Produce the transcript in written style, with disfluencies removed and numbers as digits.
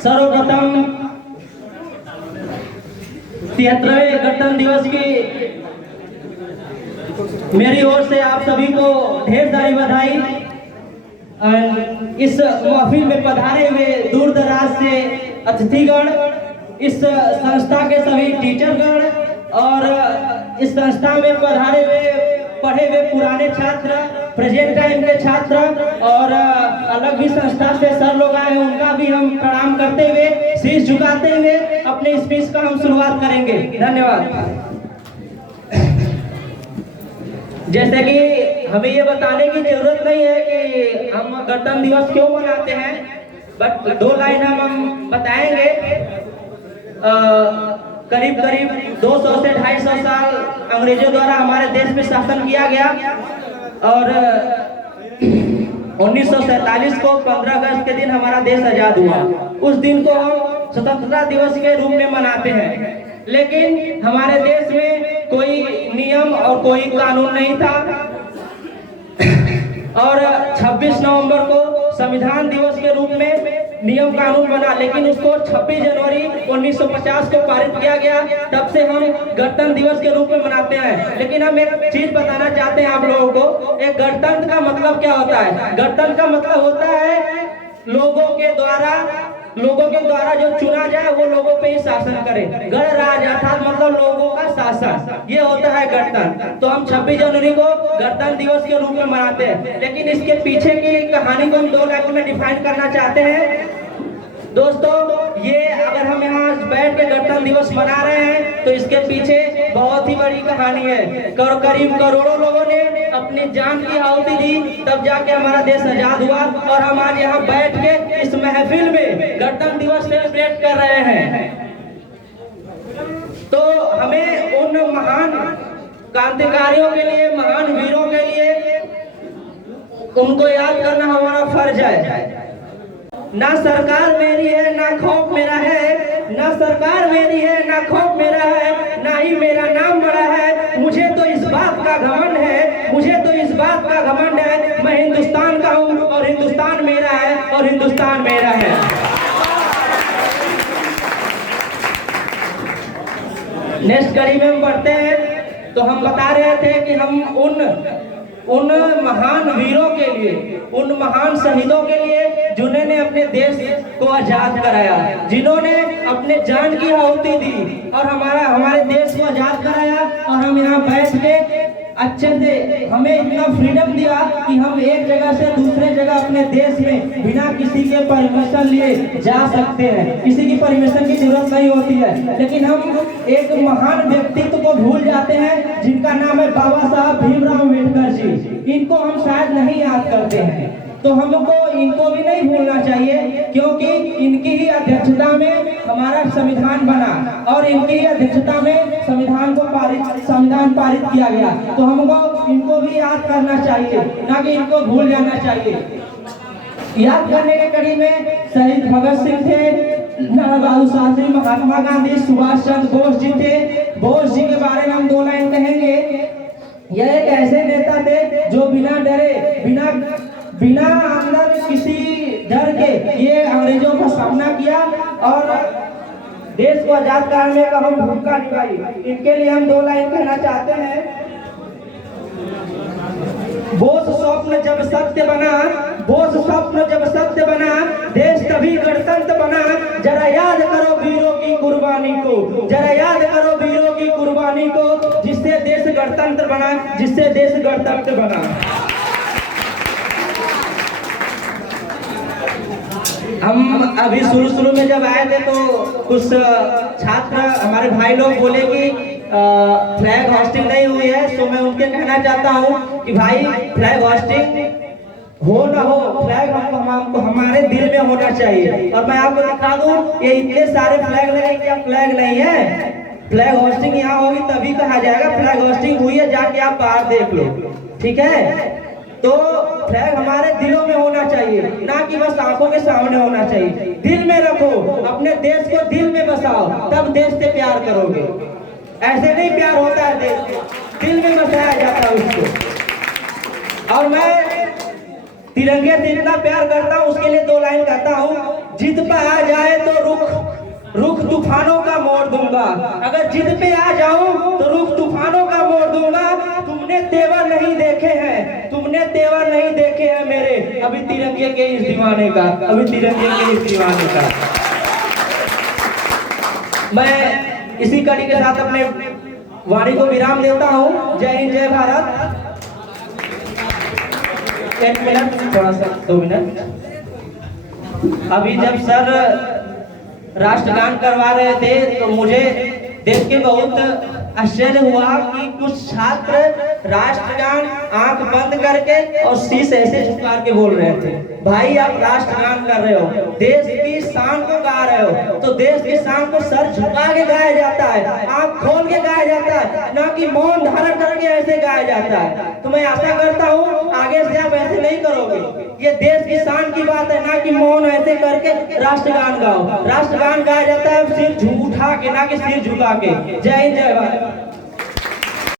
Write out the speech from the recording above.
सर्वप्रथम 73वें गणतंत्र दिवस की मेरी ओर से आप सभी को ढेर सारी बधाई। इस महफिल में पधारे हुए दूर दराज से अतिथिगण, इस संस्था के सभी टीचरगण और इस संस्था में पधारे हुए पढ़े हुए पुराने छात्र, प्रेजेंट टाइम के छात्र और अलग भी संस्था से सर लोग आए हैं, उनका भी हम प्रणाम करते हुए, शीश झुकाते हुए अपने स्पीच का हम शुरुआत करेंगे। धन्यवाद। जैसे कि हमें ये बताने की जरूरत नहीं है कि हम गणतंत्र दिवस क्यों मनाते हैं, बट 2 लाइन हम बताएंगे। करीब करीब 200 से 250 साल अंग्रेजों द्वारा हमारे देश में शासन किया गया और 1947 को 15 अगस्त के दिन हमारा देश आजाद हुआ। उस दिन को हम स्वतंत्रता दिवस के रूप में मनाते हैं, लेकिन हमारे देश में कोई नियम और कोई कानून नहीं था और 26 नवंबर को संविधान दिवस के रूप में नियम कानून बना, लेकिन उसको 26 जनवरी 1950 को पारित किया गया। तब से हम गणतंत्र दिवस के रूप में मनाते हैं। लेकिन हम एक चीज बताना चाहते हैं आप लोगों को, एक गणतंत्र का मतलब क्या होता है। गणतंत्र का मतलब होता है लोगों के द्वारा जो चुना जाए वो लोगों पे ही शासन करे। गणराज अर्थात मतलब लोगों का शासन, ये होता है गणतंत्र। तो हम 26 जनवरी को गणतंत्र दिवस के रूप में मनाते हैं, लेकिन इसके पीछे की कहानी को हम 2 लाइन में डिफाइन करना चाहते हैं। दोस्तों, ये अगर हम यहाँ बैठ के गणतंत्र दिवस मना रहे हैं तो इसके पीछे बहुत ही बड़ी कहानी है। करीब करोड़ों लोगों ने अपनी जान की आहुति दी, तब जाके हमारा देश आजाद हुआ और हम आज यहाँ बैठ के इस महफिल में गणतंत्र दिवस सेलिब्रेट कर रहे हैं। तो हमें उन महान क्रांतिकारियों के लिए, महान वीरों के लिए उनको याद करना हमारा फर्ज है। ना सरकार मेरी है ना खौफ मेरा है, ना सरकार मेरी है ना खौफ मेरा है, ना ही मेरा नाम बड़ा है। मुझे तो इस बात का घमंड है, मुझे तो इस बात का घमंड है, मैं हिंदुस्तान का हूँ और हिंदुस्तान मेरा है और हिंदुस्तान मेरा है। नेक्स्ट कड़ी में हम बढ़ते हैं तो हम बता रहे थे कि हम उन महान वीरों के लिए, उन महान शहीदों के लिए जिन्होंने अपने देश को आजाद कराया, जिन्होंने अपने जान की आहुति दी और हमारे देश को आजाद कराया। और हम यहाँ बैठ के अच्छे से हमें इतना फ्रीडम दिया कि हम एक जगह से दूसरे जगह अपने देश में बिना किसी के परमिशन लिए जा सकते हैं। किसी की परमिशन की जरूरत नहीं होती है, लेकिन हम एक महान व्यक्तित्व को भूल जाते हैं जिनका नाम है बाबा साहब भीमराव अम्बेडकर जी। इनको हम शायद नहीं याद करते हैं, तो हमको इनको भी नहीं भूलना चाहिए, क्योंकि इनकी ही अध्यक्षता में हमारा संविधान बना और इनकी ही अध्यक्षता में संविधान पारित किया गया। तो हमको इनको भी याद करना चाहिए, ना कि इनको भूल जाना चाहिए। याद करने के कड़ी में शहीद भगत सिंह थे, लाल बहादुर शास्त्री, महात्मा गांधी, सुभाष चंद्र बोस जी थे। बोस जी के बारे में हम 2 लाइन कहेंगे। यह एक ऐसे नेता थे जो बिना डरे, बिना अंदर किसी डर के ये अंग्रेजों का सामना किया और देश को आजाद कराने का हम भूमिका निभाई। इनके लिए हम 2 लाइन कहना चाहते हैं। बोस स्वप्न जब सत्य बना, बोस स्वप्न जब सत्य बना, देश तभी गणतंत्र बना। जरा याद करो वीरों की कुर्बानी को, जरा याद करो वीरों की कुर्बानी को, जिससे देश गणतंत्र बना, जिससे देश गणतंत्र बना। हम अभी शुरू में जब आए थे तो कुछ छात्र हमारे भाई लोग बोले कि फ्लैग होस्टिंग नहीं हुई है, तो मैं उनके कहना चाहता हूँ कि भाई फ्लैग होस्टिंग हो ना हो, फ्लैग हमको हमारे दिल में होना चाहिए। और मैं आपको दिखा दूं, ये इतने सारे फ्लैग लगे, क्या फ्लैग नहीं है? फ्लैग होस्टिंग यहाँ होगी तभी कहा जाएगा फ्लैग होस्टिंग हुई है, जाके आप बाहर देख लो, ठीक है? तो फ्लैग हमारे दिलों में होना चाहिए, ना कि बस आंखों के सामने होना चाहिए। दिल में रखो, अपने देश को दिल में बसाओ, तब देश से प्यार करोगे। ऐसे नहीं प्यार होता है, देश को दिल में बसाया जाता है उसको। और मैं तिरंगे से इतना प्यार करता हूँ, उसके लिए 2 लाइन कहता हूँ। जिद पे आ जाए तो रुख तूफानों का मोड़ दूंगा, अगर जिद पे आ जाऊं तो रुख तूफानों का मोड़ दूंगा। तुमने तेवर नहीं देखे हैं, तुमने तेवर नहीं देखे हैं मेरे, अभी तिरंगे के इस दीवाने का, अभी तिरंगे के इस दीवाने का। मैं इसी कड़ी के साथ अपने वाणी को विराम देता हूँ। जय हिंद, जय भारत। 1 मिनट, थोड़ा सा 2 मिनट। अभी जब सर राष्ट्रगान करवा रहे थे तो मुझे देख के बहुत आश्चर्य हुआ कि कुछ छात्र राष्ट्रगान आंख बंद करके और शीश ऐसे झुका के बोल रहे थे। भाई आप राष्ट्रगान कर रहे हो, देश की शान को गा रहे हो, तो देश की शान को सर झुका के गाया जाता है, आंख खोल के गाया जाता है, ना कि मौन धारण करके ऐसे गाया जाता है। तो मैं आशा करता हूँ आगे से आप ऐसे नहीं करोगे। ये देश की शान की बात है, ना कि मौन ऐसे करके राष्ट्रगान गाओ। राष्ट्रगान गाया जाता है सिर उठा के, ना कि सिर झुका के। जय हिंद, जय भारत।